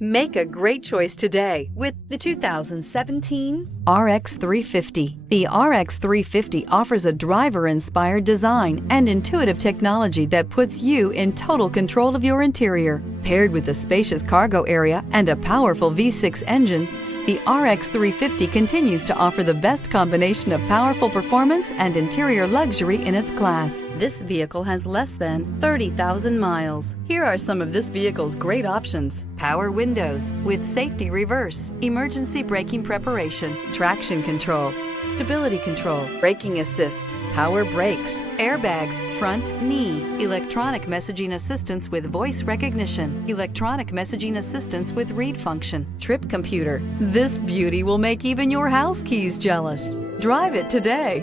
Make a great choice today with the 2017 RX 350. The RX 350 offers a driver-inspired design and intuitive technology that puts you in total control of your interior. Paired with a spacious cargo area and a powerful V6 engine, the RX 350 continues to offer the best combination of powerful performance and interior luxury in its class. This vehicle has less than 30,000 miles. Here are some of this vehicle's great options: power windows with safety reverse, emergency braking preparation, traction control, stability control, braking assist, power brakes, airbags, front knee, electronic messaging assistance with voice recognition, electronic messaging assistance with read function, trip computer. This beauty will make even your house keys jealous. Drive it today.